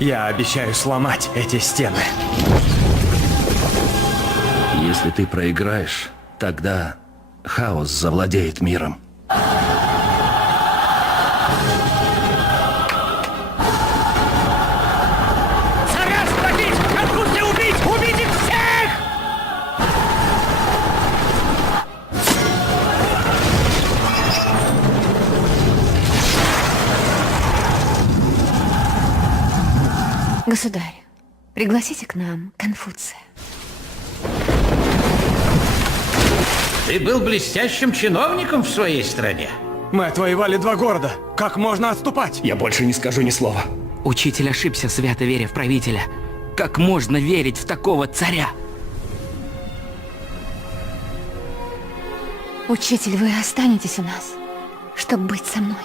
Я обещаю сломать эти стены. Если ты проиграешь, тогда хаос завладеет миром. Царя схватить! Конфуция убить! Убить их всех! Государь, пригласите к нам Конфуция. Ты был блестящим чиновником в своей стране. Мы отвоевали 2 города. Как можно отступать? Я больше не скажу ни слова. Учитель ошибся, свято веря в правителя. Как можно верить в такого царя? Учитель, вы останетесь у нас, чтобы быть со мной.